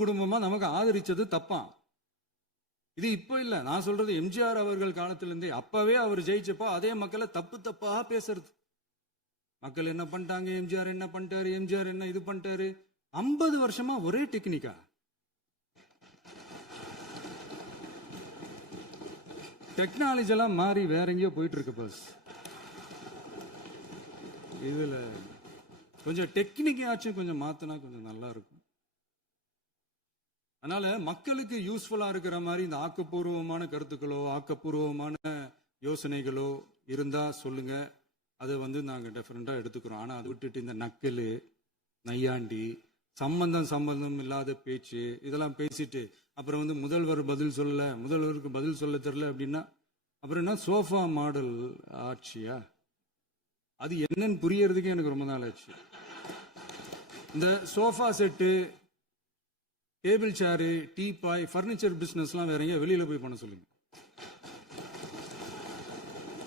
குடும்பமா நமக்கு ஆதரிச்சது தப்பா? இது இப்ப இல்ல, நான் சொல்றது எம்ஜிஆர் அவர்கள் காலத்திலிருந்தே. அப்பவே அவர் ஜெயிச்சப்போ அதே மக்களை தப்பு தப்பா பேசுறது. மக்கள் என்ன பண்ணிட்டாங்க, எம்ஜிஆர் என்ன பண்ணிட்டாரு, எம்ஜிஆர் என்ன இது பண்ணிட்டாரு. 50 வருஷமா ஒரே டெக்னிக்கா? டெக்னாலஜி எல்லாம் மாறி வேற எங்கேயோ போயிட்டு இருக்கு பஸ். இதுல கொஞ்சம் டெக்னிக்காச்சும் கொஞ்சம் மாத்தினா கொஞ்சம் நல்லா இருக்கும். அதனால மக்களுக்கு யூஸ்ஃபுல்லா இருக்கிற மாதிரி இந்த ஆக்கப்பூர்வமான கருத்துக்களோ ஆக்கப்பூர்வமான யோசனைகளோ இருந்தா சொல்லுங்க. அது நாங்க டெஃபரெண்டா எடுத்துக்கிறோம். ஆனா அதை விட்டுட்டு இந்த நக்கல், நையாண்டி, சம்பந்தம் இல்லாத பேச்சு இதெல்லாம் பேசிட்டு அப்புறம் முதல்வர் பதில் சொல்லல, முதல்வருக்கு பதில் சொல்ல தெரியல அப்படின்னா அப்புறம் என்ன சோஃபா மாடல் ஆட்சியா? அது என்னன்னு புரியறதுக்கு எனக்கு ரொம்ப நாள் ஆச்சு. இந்த sofa set, table chair, teapoy, furniture பிசினஸ்லாம் வேற எங்க வெளியில போய் பண்ண சொல்லுங்க.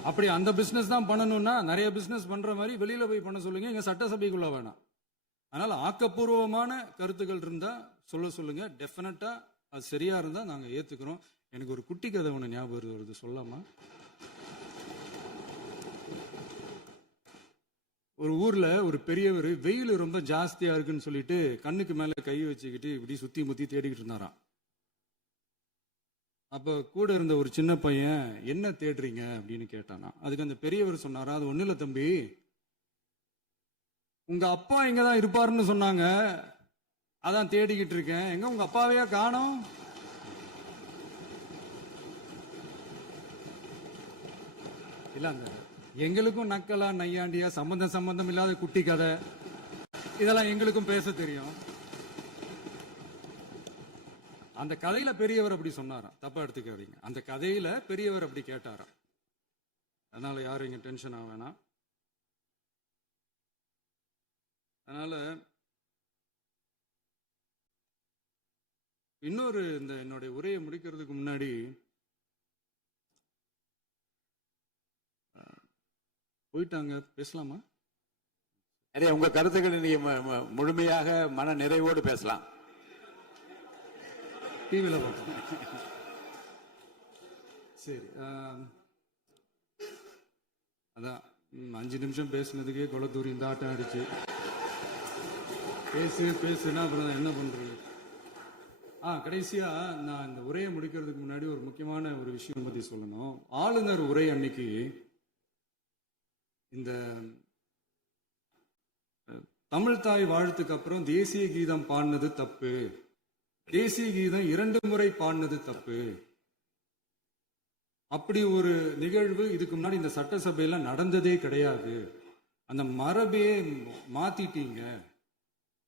அப்படி அந்த பிசினஸ் தான் பண்ணணும்னா நிறைய பிசினஸ் பண்ற மாதிரி வெளியில போய் பண்ண சொல்லுங்க, எங்க சட்டசபைக்குள்ள வேணாம். அதனால ஆக்கப்பூர்வமான கருத்துக்கள் இருந்தா சொல்லுங்க. டெஃபினட்டா அது சரியா இருந்தா நாங்க ஏத்துக்கிறோம். எனக்கு ஒரு குட்டி கதை ஒண்ணு ஞாபகம் வருது, சொல்லாமா? ஒரு ஊர்ல ஒரு பெரியவர் வெயில் ரொம்ப ஜாஸ்தியா இருக்குன்னு சொல்லிட்டு கண்ணுக்கு மேல கை வச்சுக்கிட்டு இப்படி சுத்தி முத்தி தேடிக்கிட்டு இருந்தாராம். அப்ப கூட இருந்த ஒரு சின்ன பையன், என்ன தேடுறீங்க அப்படின்னு கேட்டானா. அதுக்கு அந்த பெரியவர் சொன்னாரா, அது ஒண்ணு இல்ல தம்பி, உங்க அப்பா இங்கதான் இருப்பாருன்னு சொன்னாங்க, அதான் தேடிக்கிட்டு இருக்கேன். எங்க உங்க அப்பாவையா காணோம்? இல்லங்க, எங்களுக்கும் நக்கலா நையாண்டியா சம்பந்தம் இல்லாத குட்டி கதை இதெல்லாம் எங்களுக்கும் பேச தெரியும். அந்த கதையில பெரியவர் அப்படி சொன்னாராம், தப்பா எடுத்துக்காதீங்க. அந்த கதையில பெரியவர் அப்படி கேட்டாராம். அதனால யாரும் இங்க டென்ஷன் ஆக வேணாம். அதனால இன்னொரு இந்த என்னுடைய உரையை முடிக்கிறதுக்கு முன்னாடி போயிட்டாங்க, பேசலாமா? நிறைய உங்க கருத்துக்களை நீங்க முழுமையாக மன நிறைவோடு பேசலாம். டிவியில் பார்ப்போம். சரி, அதான் 5 நிமிஷம் பேசுனதுக்கே கொளத்தூரி இந்த ஆட்டம் அடிச்சு பேசுனா அப்புறம் என்ன பண்றது? கடைசியா நான் இந்த உரையை முடிக்கிறதுக்கு முன்னாடி ஒரு முக்கியமான ஒரு விஷயம் பத்தி சொல்லணும். ஆளுநர் உரை அன்னைக்கு இந்த தமிழ் தாய் வாழ்த்துக்கு அப்புறம் தேசிய கீதம் பாடினது தப்பு, தேசிய கீதம் 2 முறை பாடினது தப்பு. அப்படி ஒரு நிகழ்வு இதுக்கு முன்னாடி இந்த சட்டசபையில நடந்ததே கிடையாது. அந்த மரபையே மாத்திட்டீங்க.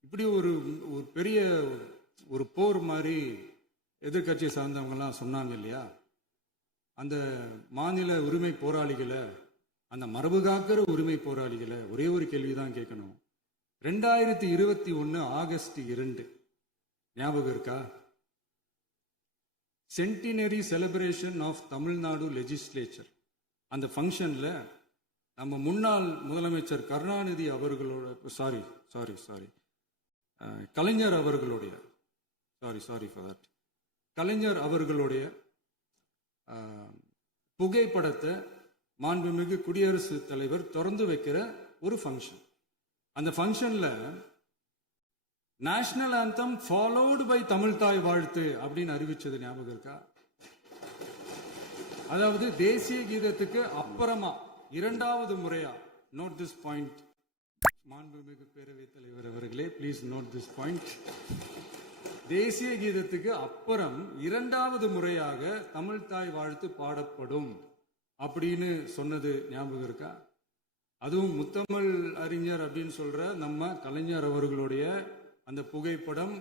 இப்படி ஒரு பெரிய ஒரு போர் மாதிரி எதிர்கட்சியை சார்ந்தவங்க எல்லாம் சொன்னாங்க இல்லையா? அந்த மாநில உரிமை போராளிகளை, அந்த மரபு காக்கிற உரிமை போராளிகளை ஒரே ஒரு கேள்விதான் கேட்கணும். 2021 ஆகஸ்ட் 2 ஞாபகம் இருக்கா? Centenary celebration of Tamil Nadu legislature. அந்த ஃபங்க்ஷன்ல நம்ம முன்னாள் முதலமைச்சர் கருணாநிதி அவர்களோட கலைஞர் அவர்களுடைய கலைஞர் அவர்களுடைய புகைப்படத்தை மாண்புமிகு குடியரசுத் தலைவர் திறந்து வைக்கிற ஒரு ஃபங்க்ஷன். அந்த ஃபங்க்ஷன்ல national anthem followed by Tamil தாய் வாழ்த்து அப்படின்னு அறிவிச்சது ஞாபகம் இருக்கா? அதாவது தேசிய கீதத்துக்கு அப்புறமா 2வது முறையா, நோட் திஸ் பாயிண்ட், மாண்புமிகு பேரவைத் தலைவர் அவர்களே, பிளீஸ் நோட் திஸ் பாயிண்ட். தேசிய கீதத்துக்கு அப்புறம் 2வது முறையாக தமிழ் தாய் வாழ்த்து பாடப்படும் அப்படின்னு சொன்னது ஞாபகம் இருக்கா? அதுவும் முத்தமிழ் அறிஞர் அப்படின்னு சொல்ற நம்ம கலைஞர் அவர்களுடைய அந்த புகைப்படம்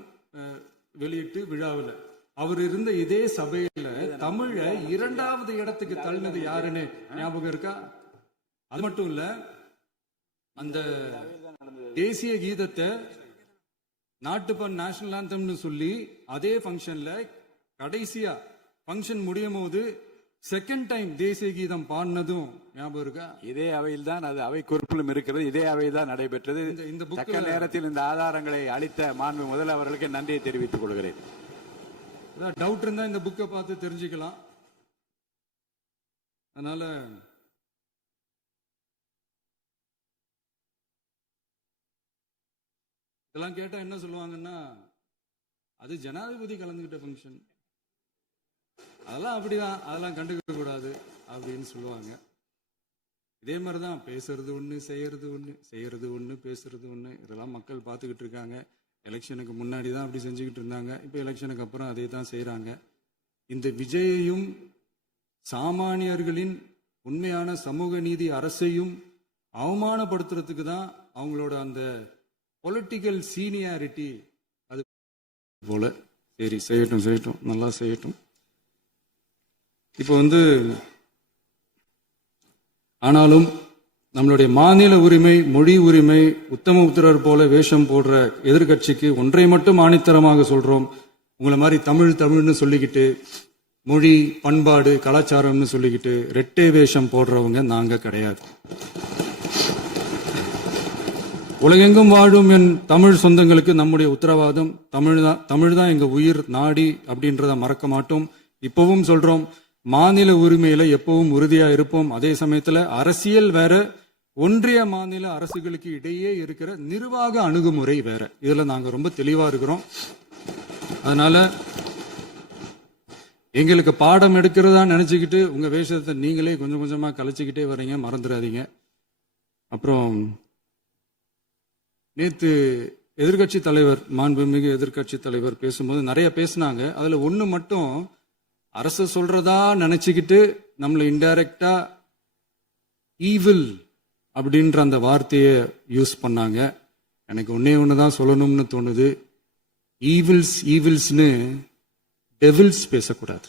வெளியிட்டு விழாவில் அவர் இருந்த இதே சபையில தமிழ 2வது இடத்துக்கு தள்ளினது யாருன்னு ஞாபகம் இருக்கா? அது மட்டும் இல்ல, அந்த தேசிய கீதத்தை நாட்டுப்பண் நேஷனல் ஆந்தம்னு சொல்லி அதே ஃபங்க்ஷன்ல கடைசியா ஃபங்க்ஷன் முடியும் போது செகண்ட் டைம் தேசிய கீதம் பாடினதும் ஞாபகம் இருக்கா? இதே அவையில் தான் அது அவை குறிப்பிலும் இருக்கிறது. இதே அவையில் தான் நடைபெற்றது. இந்த bookல- தக்க நேரத்தில் இந்த ஆதாரங்களை அளித்த மாண்பு முதல்வர் அவர்களுக்கு நன்றியை தெரிவித்துக் கொள்கிறேன். டவுட் இருந்தா இந்த புக்கை பார்த்து தெரிஞ்சுக்கலாம். அதனால இதெல்லாம் கேட்டா என்ன சொல்லுவாங்கன்னா, அது ஜனாதிபதி கலந்துகிட்ட ஃபங்க்ஷன், அதெல்லாம் அப்படிதான், அதெல்லாம் கண்டுக்க கூடாது அப்படின்னு சொல்லுவாங்க. இதே மாதிரிதான் பேசுறது ஒண்ணு, செய்யறது ஒண்ணு, செய்யறது ஒண்ணு, பேசுறது ஒண்ணு. இதெல்லாம் மக்கள் பார்த்துக்கிட்டு இருக்காங்க. எலெக்ஷனுக்கு முன்னாடி தான் அப்படி செஞ்சுக்கிட்டு இருந்தாங்க. இப்போ எலெக்ஷனுக்கு அப்புறம் அதே தான் செய்யறாங்க. இந்த விஜயையும் சாமானியர்களின் உண்மையான சமூக நீதி அரசையும் அவமானப்படுத்துறதுக்கு தான் அவங்களோட அந்த பொலிட்டிக்கல் சீனியாரிட்டி. அது போல சரி, செய்யட்டும் செய்யட்டும், நல்லா செய்யட்டும். இப்போ ஆனாலும் நம்மளுடைய மாநில உரிமை, மொழி உரிமை, உத்தமபுத்திரர் போல வேஷம் போடுற எதிர்கட்சிக்கு ஒன்றை மட்டும் ஆணித்தரமாக சொல்றோம். உங்களை மாதிரி தமிழ் தமிழ்னு சொல்லிக்கிட்டு, மொழி, பண்பாடு, கலாச்சாரம்னு சொல்லிக்கிட்டு ரெட்டை வேஷம் போடுறவங்க நாங்க கிடையாது. உலகெங்கும் வாழும் என் தமிழ் சொந்தங்களுக்கு நம்முடைய உத்தரவாதம் தமிழ் தான் எங்க உயிர் நாடி அப்படின்றத மறக்க மாட்டோம். இப்பவும் சொல்றோம், மாநில உரிமையில எப்பவும் உறுதியா இருப்போம். அதே சமயத்துல அரசியல் வேற, ஒன்றிய மாநில அரசுகளுக்கு இடையே இருக்கிற நிர்வாக அணுகுமுறை வேற. இதுல நாங்க ரொம்ப தெளிவா இருக்கிறோம். அதனால எங்களுக்கு பாடம் எடுக்கிறதா நினைச்சுக்கிட்டு உங்க வேஷத்தை நீங்களே கொஞ்சம் கொஞ்சமா கலைச்சிக்கிட்டே வர்றீங்க, மறந்துடாதீங்க. அப்புறம் நேத்து எதிர்கட்சி தலைவர், மாண்புமிகு எதிர்கட்சி தலைவர் பேசும்போது நிறைய பேசினாங்க. அதுல ஒண்ணு மட்டும், அரசு சொல்றதா நினைச்சுக்கிட்டு நம்மளை இன்டைரக்டா ஈவில் அப்படின்ற அந்த வார்த்தையை யூஸ் பண்ணாங்க. எனக்கு ஒண்ணுதான் சொல்லணும்னு தோணுது. ஈவில்ஸ்னு டெவில்ஸ் பேசக்கூடாது.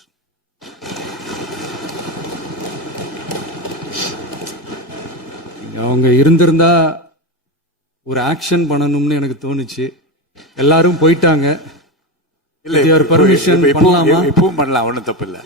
அவங்க இருந்திருந்தா ஒரு ஆக்ஷன் பண்ணணும்னு எனக்கு தோணுச்சு. எல்லாரும் போயிட்டாங்க. இல்ல, பர்மிஷன் பண்ணலாமா? இப்பவும் பண்ணலாம், ஒன்றும் தப்பு இல்லை.